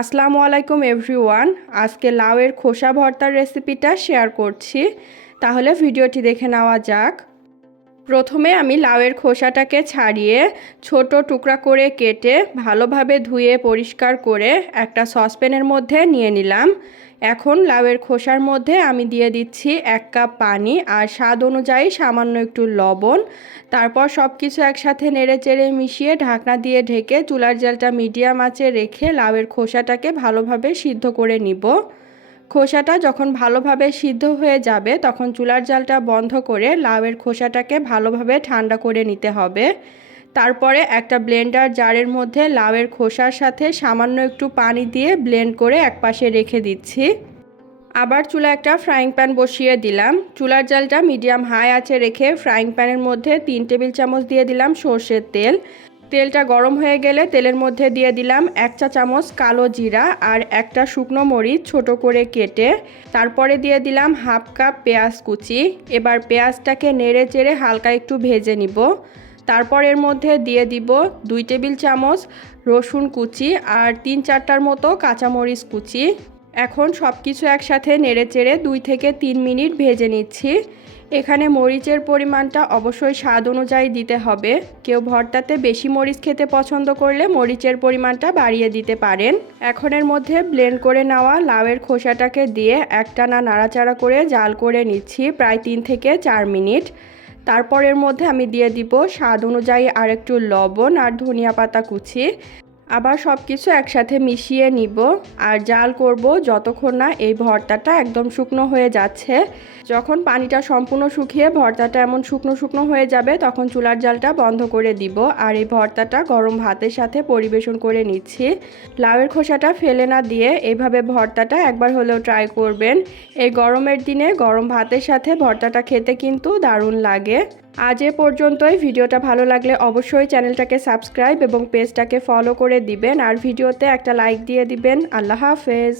আসসালামু আলাইকুম এভরিওয়ান। আজকে লাউয়ের খোসা ভর্তার রেসিপিটা শেয়ার করছি, তাহলে ভিডিওটি দেখে নেওয়া যাক। প্রথমে আমি লাউয়ের খোসাটাকে ছাড়িয়ে ছোট টুকরা করে কেটে ভালোভাবে ধুয়ে পরিষ্কার করে একটা সসপ্যানের মধ্যে নিয়ে নিলাম। এখন লাউয়ের খোসার মধ্যে আমি দিয়ে দিচ্ছি 1 কাপ পানি আর স্বাদ অনুযায়ী সামান্য একটু লবণ। তারপর সব কিছু একসাথে নেড়েচেড়ে মিশিয়ে ঢাকনা দিয়ে ঢেকে চুলার জালটা মিডিয়াম আঁচে রেখে লাউয়ের খোসাটাকে ভালোভাবে সিদ্ধ করে নিব। খোসাটা যখন ভালোভাবে সিদ্ধ হয়ে যাবে তখন চুলার জালটা বন্ধ করে লাউয়ের খোসাটাকে ভালোভাবে ঠান্ডা করে নিতে হবে। তারপরে একটা ব্লেন্ডার জারের মধ্যে লাউয়ের খোসার সাথে সামান্য একটু পানি দিয়ে ব্লেন্ড করে একপাশে রেখে দিচ্ছি। আবার চুলা একটা ফ্রাইং প্যান বসিয়ে দিলাম। চুলার জালটা মিডিয়াম হাই আঁচে রেখে ফ্রাইং প্যানের মধ্যে 3 টেবিল চামচ দিয়ে দিলাম সর্ষের তেল। তেলটা গরম হয়ে গেলে তেলের মধ্যে দিয়ে দিলাম 1 চা চামচ কালো জিরা আর একটা শুকনো মরিচ ছোট করে কেটে। তারপরে দিয়ে দিলাম হাফ কাপ পেঁয়াজ কুচি। এবার পেঁয়াজটাকে নেড়ে চেড়ে হালকা একটু ভেজে নিব। তারপর এর মধ্যে দিয়ে দিব 2 টেবিল চামচ রসুন কুচি আর 3-4টার মতো কাঁচামরিচ কুচি। এখন সব কিছু একসাথে নেড়ে চেড়ে 2 থেকে 3 মিনিট ভেজে নিচ্ছি। এখানে মরিচের পরিমাণটা অবশ্যই স্বাদ অনুযায়ী দিতে হবে। কেউ ভর্তাতে বেশি মরিচ খেতে পছন্দ করলে মরিচের পরিমাণটা বাড়িয়ে দিতে পারেন। এখন এর মধ্যে ব্লেন্ড করে নেওয়া লাউয়ের খোসাটাকে দিয়ে একটানা নাড়াচাড়া করে জাল করে নিচ্ছি প্রায় 3 থেকে 4 মিনিট। তারপর এর মধ্যে আমি দিয়ে দিব স্বাদ অনুযায়ী আর একটু লবণ আর ধনিয়া পাতা কুচি। আবার সব কিছু একসাথে মিশিয়ে নিব আর জাল করব যতক্ষণ না এই ভর্তাটা একদম শুকনো হয়ে যাচ্ছে। যখন পানিটা সম্পূর্ণ শুকিয়ে ভর্তাটা এমন শুকনো শুকনো হয়ে যাবে তখন চুলার জালটা বন্ধ করে দিব আর এই ভর্তাটা গরম ভাতের সাথে পরিবেশন করে নিচ্ছি। লাউয়ের খোসাটা ফেলে না দিয়ে এইভাবে ভর্তাটা একবার হলেও ট্রাই করবেন। এই গরমের দিনে গরম ভাতের সাথে ভর্তাটা খেতে কিন্তু দারুণ লাগে। আজ এ পর্যন্তই। ভিডিওটা ভালো লাগলে অবশ্যই চ্যানেলটাকে সাবস্ক্রাইব এবং পেজটাকে ফলো করে দিবেন আর ভিডিওতে একটা লাইক দিয়ে দিবেন। আল্লাহ হাফেজ।